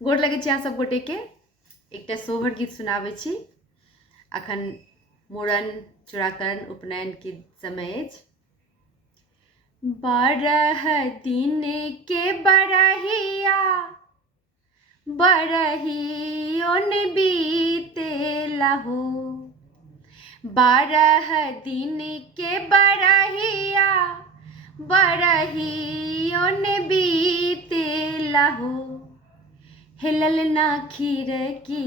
गोर लगे छी अहाँ सब गोटे के। एकटा सोहर गीत सुनाबै छी। अखन मूड़न, चूड़ाकरण, उपनयन के समय अछि। 12 दिन के बरहिया बरहियोन बीतेला हो। 12 दिन के बरहिया बरहियोन बीतेला हो। हेलल ना खीर की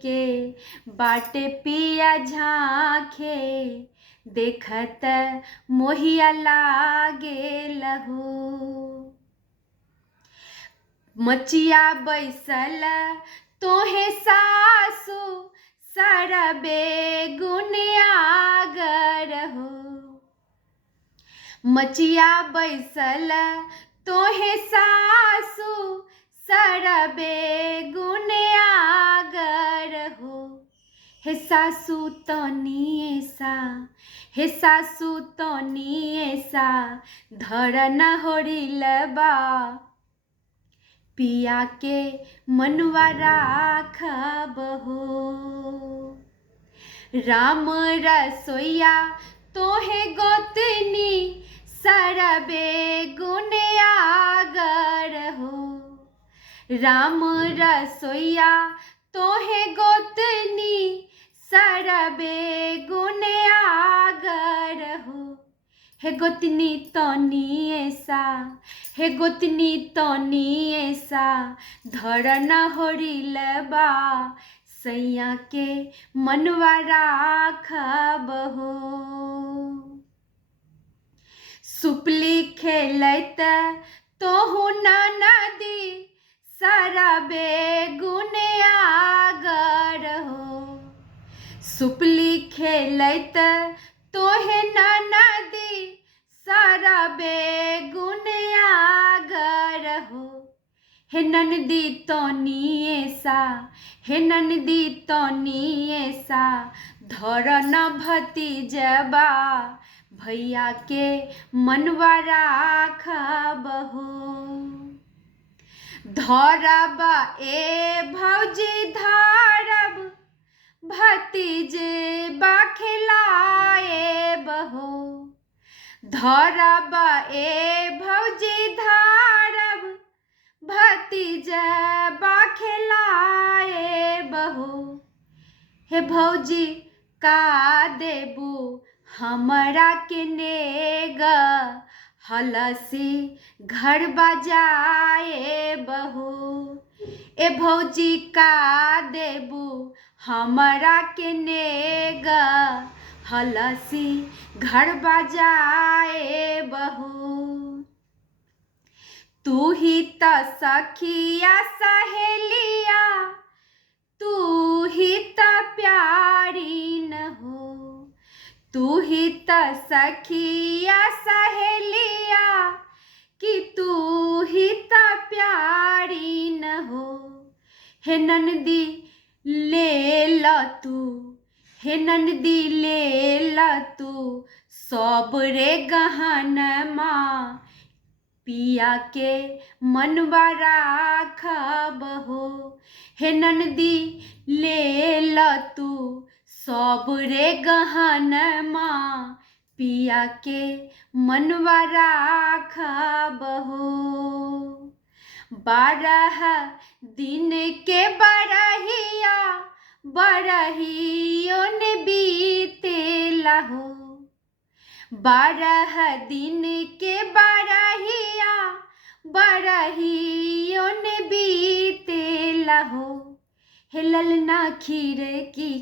के बाटे पिया झांखे देखत मोहिया लागेल हो। मचिया बैसल तोहे सासु सरबे गुनियागर हो। मचिया बैसल तोहे सासु सरबे गुनियागर हो। हे सासु तनिएसा धरन होरिलबा पिया के मनुआ राखब हो। राम रसोइया तोहे गोतनी सरबे गुनियागर हो। राम रसोइया तोहे गोतनी सरबे गुनियागर हो। हे गोतनी तनिएसा धरन होरिलबा सैया के मनवा राखब हो। सुपली खेलैत तोहू नदी सरबे गुनियागर हो। सुपली खेलैत तोहे नदी सरबे गुनियागर हो। हे ननदी तनिएसा धरन भतीजबा भैया के मनवा राखब हो। धरब ए भौजी धरब भतीजबा खिलाएब हो। धरब ए भौजी धरब भतीजबा खिलाएब हो। हे भौजी का देबू हमरा के नेग हलसी घर बजाएब हो। ए भौजी का देबू हमरा के नेग हलसी घर बजाएब हो। तू ही त सखिया सहेलिया तू ही त प्यारी न हो। तू ही त सखिया सहेलिया कि तू ही त प्यारी न हो। हे ननदी ले ल तू सब रे गहनमा पिया के मनवा राखब हो। हे ननदी ले ल तू सब रे गहनमा पिया के मनवा राखब हो। 12 दिन के बरहिया बरहियोन बीतेला हो। 12 दिन के बरहिया बरहियोन बीतेला हो। हेलल ना खीर की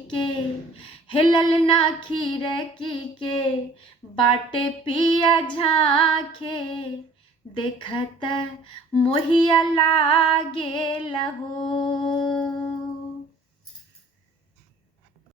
के बाटे पिया झांखे देखत मोहिया लागेल हो।